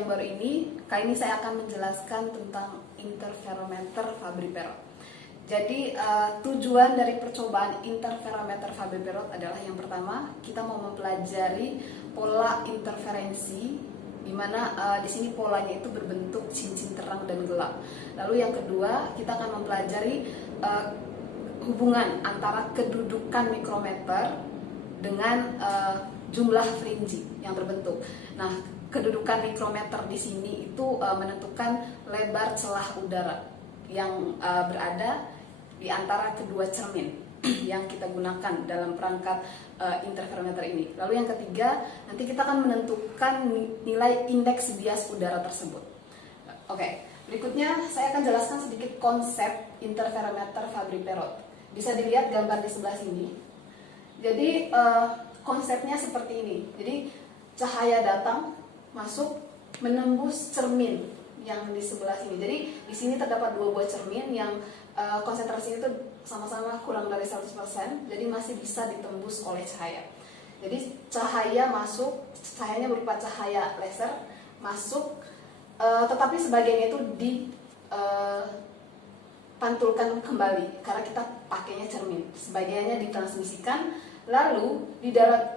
yang baru ini, kali ini saya akan menjelaskan tentang interferometer Fabry-Perot. Jadi tujuan dari percobaan interferometer Fabry-Perot adalah yang pertama, kita mau mempelajari pola interferensi, di mana di sini polanya itu berbentuk cincin terang dan gelap. Lalu yang kedua, kita akan mempelajari hubungan antara kedudukan mikrometer dengan jumlah fringe yang terbentuk. Nah, kedudukan mikrometer di sini itu menentukan lebar celah udara yang berada di antara kedua cermin yang kita gunakan dalam perangkat interferometer ini. Lalu yang ketiga, nanti kita akan menentukan nilai indeks bias udara tersebut. Oke, berikutnya saya akan jelaskan sedikit konsep interferometer Fabry-Perot. Bisa dilihat gambar di sebelah sini. Jadi konsepnya seperti ini. Jadi cahaya datang, masuk, menembus cermin yang di sebelah sini. Jadi di sini terdapat dua buah cermin yang konsentrasinya itu sama-sama kurang dari 100%, jadi masih bisa ditembus oleh cahaya. Jadi cahaya masuk, cahayanya berupa cahaya laser masuk, tetapi sebagiannya itu dipantulkan kembali karena kita pakainya cermin. Sebagiannya ditransmisikan, lalu di dalam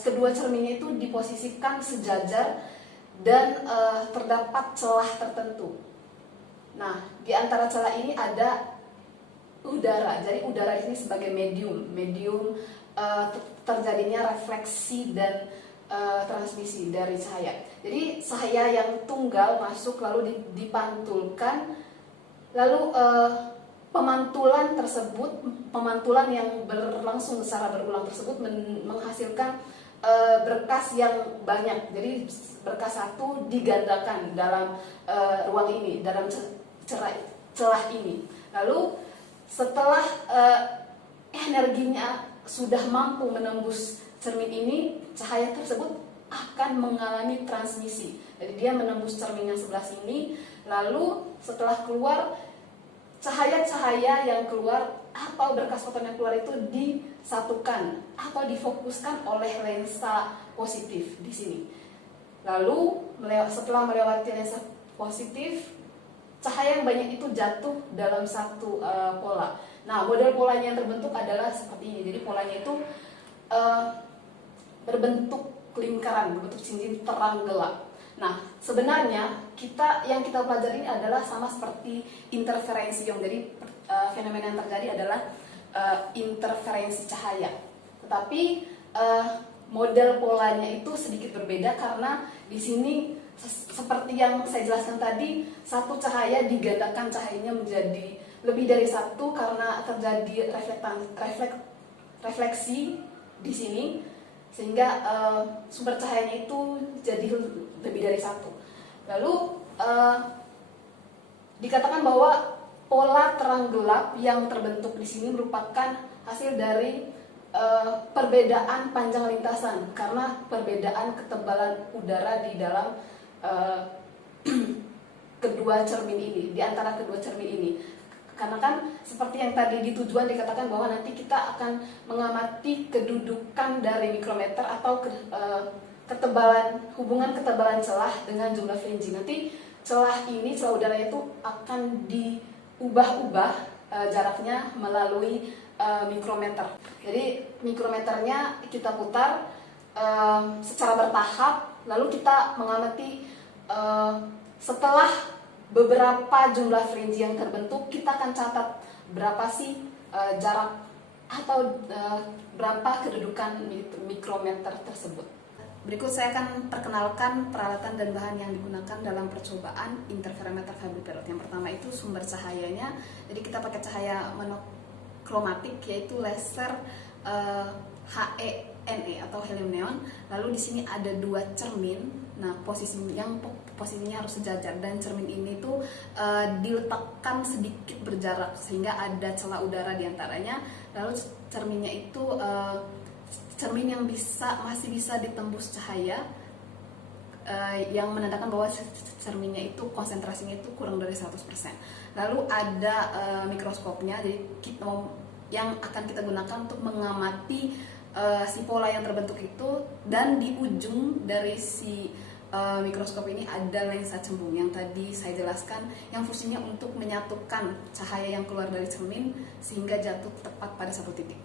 kedua cerminnya itu diposisikan sejajar dan terdapat celah tertentu. Nah, di antara celah ini ada udara. Jadi udara ini sebagai medium terjadinya refleksi dan transmisi dari cahaya. Jadi cahaya yang tunggal masuk lalu dipantulkan, lalu pemantulan yang berlangsung secara berulang tersebut menghasilkan berkas yang banyak. Jadi berkas satu digandakan dalam ruang ini, dalam celah ini. Lalu setelah energinya sudah mampu menembus cermin ini, cahaya tersebut akan mengalami transmisi. Jadi dia menembus cermin yang sebelah sini, lalu setelah keluar, cahaya-cahaya yang keluar atau berkas foton yang keluar itu disatukan atau difokuskan oleh lensa positif di sini. Lalu setelah melewati lensa positif, cahaya yang banyak itu jatuh dalam satu pola. Nah, model polanya yang terbentuk adalah seperti ini. Jadi polanya itu berbentuk lingkaran, berbentuk cincin terang gelap. Nah, sebenarnya yang kita pelajari ini adalah sama seperti interferensi ion. Jadi fenomena yang terjadi adalah interferensi cahaya. Tetapi model polanya itu sedikit berbeda karena di sini seperti yang saya jelaskan tadi, satu cahaya digandakan cahayanya menjadi lebih dari satu karena terjadi refleksi di sini, sehingga sumber cahayanya itu jadi lebih dari satu. Lalu dikatakan bahwa pola terang gelap yang terbentuk di sini merupakan hasil dari perbedaan panjang lintasan karena perbedaan ketebalan udara di dalam kedua cermin ini, di antara kedua cermin ini. Karena kan seperti yang tadi di tujuan dikatakan bahwa nanti kita akan mengamati kedudukan dari mikrometer atau hubungan ketebalan celah dengan jumlah fringe. Nanti celah udara itu akan diubah-ubah jaraknya melalui mikrometer. Jadi mikrometernya kita putar secara bertahap, lalu kita mengamati setelah beberapa jumlah fringe yang terbentuk, kita akan catat berapa sih jarak atau berapa kedudukan mikrometer tersebut. Berikut saya akan perkenalkan peralatan dan bahan yang digunakan dalam percobaan interferometer Fabry-Perot. Yang pertama itu sumber cahayanya. Jadi kita pakai cahaya monokromatik, yaitu laser HENE atau helium neon. Lalu di sini ada dua cermin. Nah, posisinya harus sejajar, dan cermin ini tuh diletakkan sedikit berjarak sehingga ada celah udara di antaranya. Lalu cerminnya itu cermin yang masih bisa ditembus cahaya, yang menandakan bahwa cerminnya itu konsentrasinya itu kurang dari 100%. Lalu ada mikroskopnya, jadi yang akan kita gunakan untuk mengamati si pola yang terbentuk itu, dan di ujung dari si mikroskop ini ada lensa cembung yang tadi saya jelaskan, yang fungsinya untuk menyatukan cahaya yang keluar dari cermin sehingga jatuh tepat pada satu titik.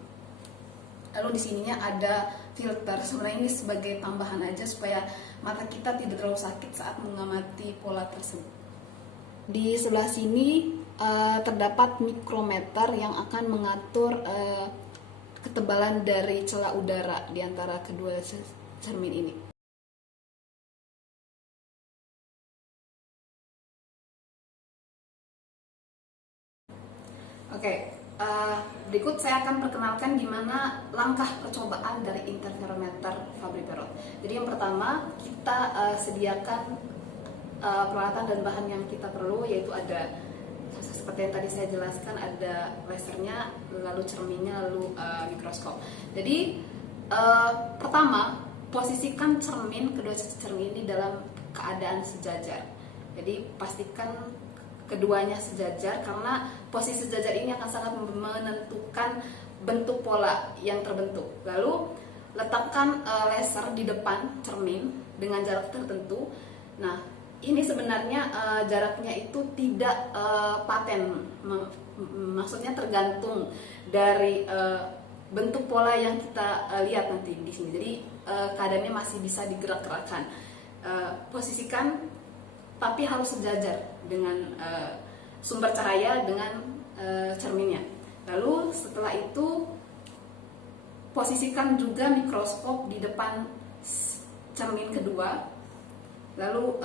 Lalu di sininya ada filter, sebenarnya ini sebagai tambahan aja supaya mata kita tidak terlalu sakit saat mengamati pola tersebut. Di sebelah sini terdapat mikrometer yang akan mengatur ketebalan dari celah udara di antara kedua cermin ini. Oke, berikut saya akan perkenalkan gimana langkah percobaan dari interferometer Fabry-Perot. Jadi yang pertama, kita sediakan peralatan dan bahan yang kita perlu, yaitu ada seperti yang tadi saya jelaskan, ada lasernya, lalu cerminnya, lalu mikroskop. Jadi pertama, posisikan kedua cermin ini dalam keadaan sejajar. Jadi pastikan keduanya sejajar, karena posisi sejajar ini akan sangat menentukan bentuk pola yang terbentuk. Lalu letakkan laser di depan cermin dengan jarak tertentu. Nah, ini sebenarnya jaraknya itu tidak paten, maksudnya tergantung dari bentuk pola yang kita lihat nanti di sini. Jadi keadaannya masih bisa digerak-gerakkan. Posisikan, tapi harus sejajar dengan sumber cahaya dengan cerminnya. Lalu setelah itu posisikan juga mikroskop di depan cermin kedua. Lalu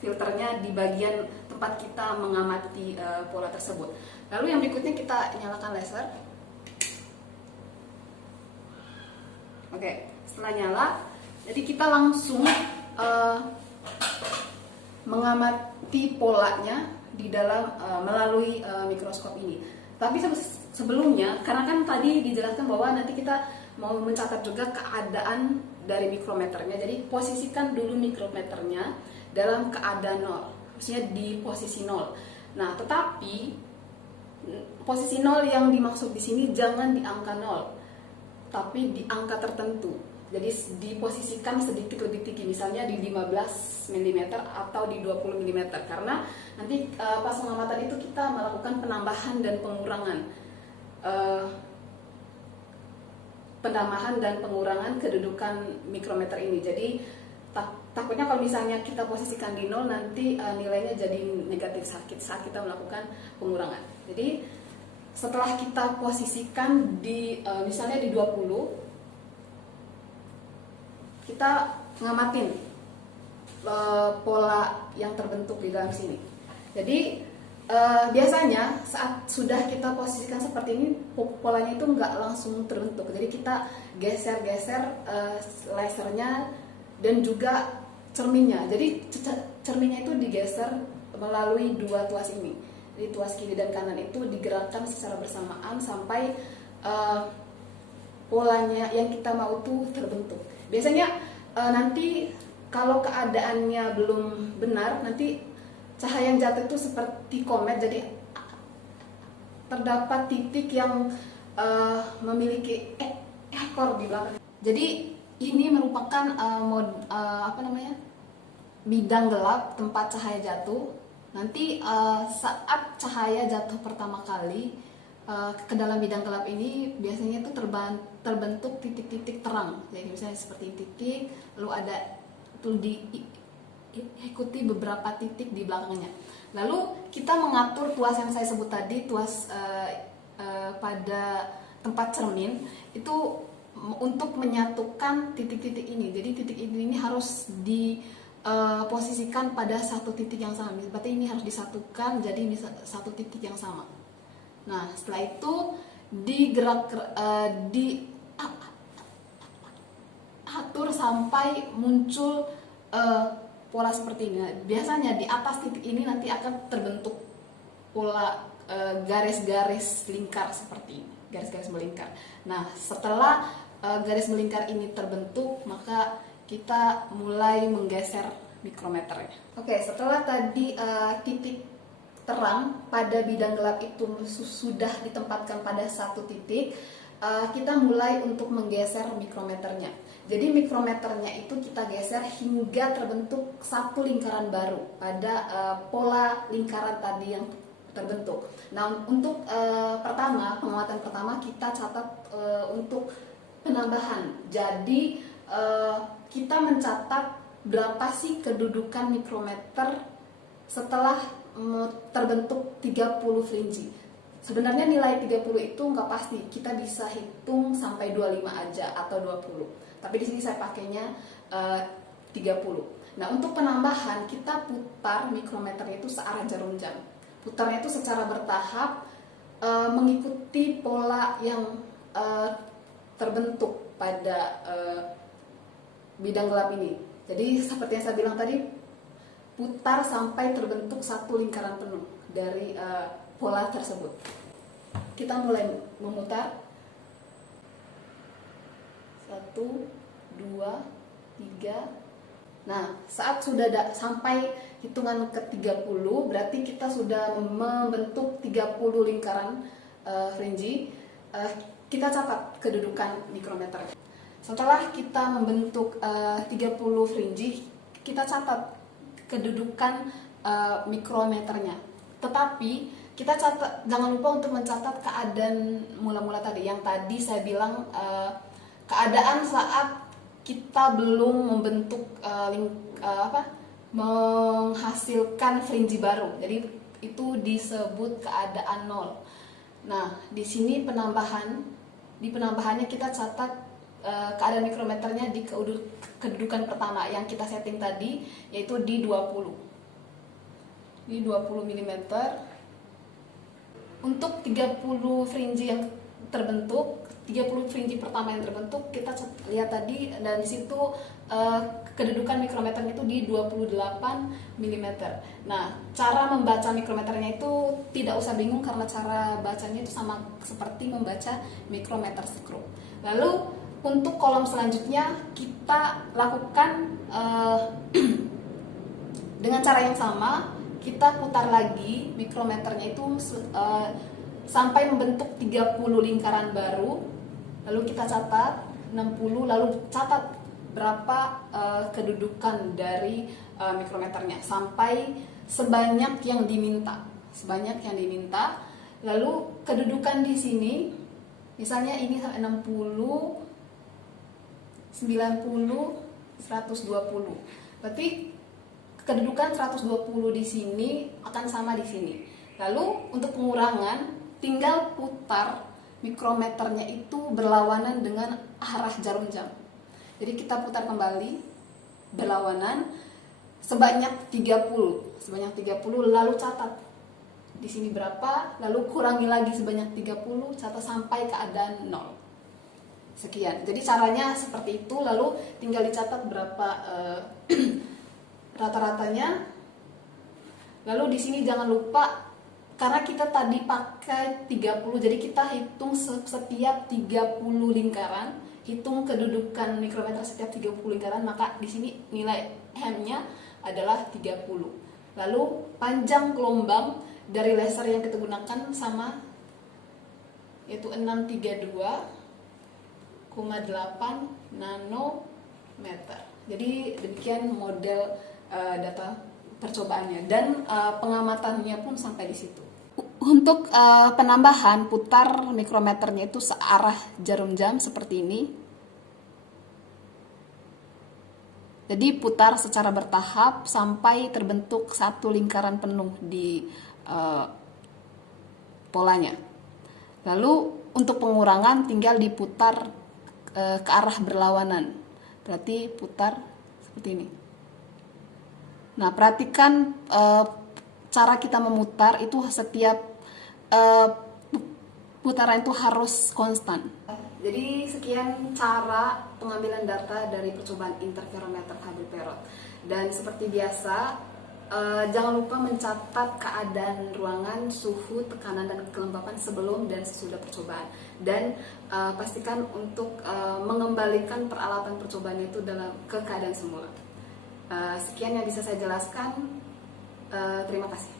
filternya di bagian tempat kita mengamati pola tersebut. Lalu yang berikutnya kita nyalakan laser. Oke, setelah nyala, jadi kita langsung mengamati polanya di dalam melalui mikroskop ini. Tapi sebelumnya, karena kan tadi dijelaskan bahwa nanti kita mau mencatat juga keadaan dari mikrometernya, jadi posisikan dulu mikrometernya dalam keadaan nol, maksudnya di posisi nol. Nah, tetapi posisi nol yang dimaksud di sini jangan di angka nol, tapi di angka tertentu. Jadi diposisikan sedikit lebih tinggi, misalnya di 15 mm atau di 20 mm, karena nanti pas pengamatan itu kita melakukan penambahan dan pengurangan kedudukan mikrometer ini. Jadi takutnya kalau misalnya kita posisikan di nol, nanti nilainya jadi negatif sakit saat kita melakukan pengurangan. Jadi setelah kita posisikan di misalnya di 20, kita ngamatin pola yang terbentuk di dalam sini. Jadi biasanya saat sudah kita posisikan seperti ini, polanya itu nggak langsung terbentuk. Jadi kita geser-geser lasernya dan juga cerminnya. Jadi cerminnya itu digeser melalui dua tuas ini. Jadi tuas kiri dan kanan itu digerakkan secara bersamaan sampai polanya yang kita mau itu terbentuk. Biasanya nanti kalau keadaannya belum benar, nanti cahaya yang jatuh itu seperti komet, jadi terdapat titik yang memiliki ekor di belakang. Jadi ini merupakan bidang gelap tempat cahaya jatuh. Nanti saat cahaya jatuh pertama kali ke dalam bidang gelap ini, biasanya itu terbentuk titik-titik terang. Jadi misalnya seperti titik, lalu ada itu diikuti beberapa titik di belakangnya. Lalu kita mengatur tuas yang saya sebut tadi, tuas pada tempat cermin itu untuk menyatukan titik-titik ini. Jadi titik ini harus diposisikan pada satu titik yang sama. Berarti ini harus disatukan jadi bisa satu titik yang sama. Nah, setelah itu diatur sampai muncul pola seperti ini. Nah, biasanya di atas titik ini nanti akan terbentuk pola garis-garis lingkar seperti ini, garis-garis melingkar. Nah, setelah garis melingkar ini terbentuk, maka kita mulai menggeser mikrometernya. Oke, setelah tadi titik terang pada bidang gelap itu sudah ditempatkan pada satu titik, kita mulai untuk menggeser mikrometernya. Jadi mikrometernya itu kita geser hingga terbentuk satu lingkaran baru pada pola lingkaran tadi yang terbentuk. Nah, untuk pengamatan pertama kita catat untuk penambahan. Jadi kita mencatat berapa sih kedudukan mikrometer setelah terbentuk 30 fringe. Sebenarnya nilai 30 itu nggak pasti, kita bisa hitung sampai 25 aja atau 20. Tapi di sini saya pakainya 30. Nah, untuk penambahan kita putar mikrometernya itu searah jarum jam. Putarnya itu secara bertahap mengikuti pola yang terbentuk pada bidang gelap ini. Jadi seperti yang saya bilang tadi, putar sampai terbentuk satu lingkaran penuh dari pola tersebut. Kita mulai memutar. 1, 2, 3. Nah, saat sudah sampai hitungan ke-30, berarti kita sudah membentuk 30 lingkaran fringe. Kita catat kedudukan mikrometer. Setelah kita membentuk 30 fringe, kita catat kedudukan mikrometernya. Tetapi kita catat, jangan lupa untuk mencatat keadaan mula-mula tadi. Yang tadi saya bilang keadaan saat kita belum membentuk menghasilkan fringe baru. Jadi itu disebut keadaan nol. Nah, di sini di penambahannya kita catat keadaan mikrometernya di kedudukan pertama yang kita setting tadi, yaitu di 20. Di 20 mm. Untuk 30 fringe yang terbentuk, 30 fringe pertama yang terbentuk, kita lihat tadi, dan di situ kedudukan mikrometernya itu di 28 mm. Nah, cara membaca mikrometernya itu tidak usah bingung karena cara bacanya itu sama seperti membaca mikrometer screw. Lalu untuk kolom selanjutnya kita lakukan dengan cara yang sama. Kita putar lagi mikrometernya itu sampai membentuk 30 lingkaran baru. Lalu kita catat 60, lalu catat berapa kedudukan dari mikrometernya sampai sebanyak yang diminta. Lalu kedudukan di sini, misalnya ini 60, 90, 120. Berarti kedudukan 120 di sini akan sama di sini. Lalu untuk pengurangan, tinggal putar mikrometernya itu berlawanan dengan arah jarum jam. Jadi kita putar kembali berlawanan sebanyak 30, lalu catat di sini berapa, lalu kurangi lagi sebanyak 30, catat sampai keadaan 0. Sekian. Jadi caranya seperti itu, lalu tinggal dicatat berapa rata-ratanya. Lalu di sini jangan lupa, karena kita tadi pakai 30, jadi kita hitung setiap 30 lingkaran, hitung kedudukan mikrometer setiap 30 lingkaran, maka di sini nilai M-nya adalah 30. Lalu panjang gelombang dari laser yang kita gunakan sama, yaitu 632,8 nanometer. Jadi demikian model data percobaannya, dan pengamatannya pun sampai di situ. Untuk penambahan, putar mikrometernya itu searah jarum jam seperti ini. Jadi putar secara bertahap sampai terbentuk satu lingkaran penuh di polanya. Lalu untuk pengurangan tinggal diputar ke arah berlawanan. Berarti putar seperti ini. Nah, perhatikan cara kita memutar itu setiap putaran itu harus konstan. Jadi sekian cara pengambilan data dari percobaan interferometer Fabry-Perot. Dan seperti biasa, jangan lupa mencatat keadaan ruangan, suhu, tekanan, dan kelembapan sebelum dan sesudah percobaan. Dan pastikan untuk mengembalikan peralatan percobaan itu ke keadaan semula. Sekian yang bisa saya jelaskan. Terima kasih.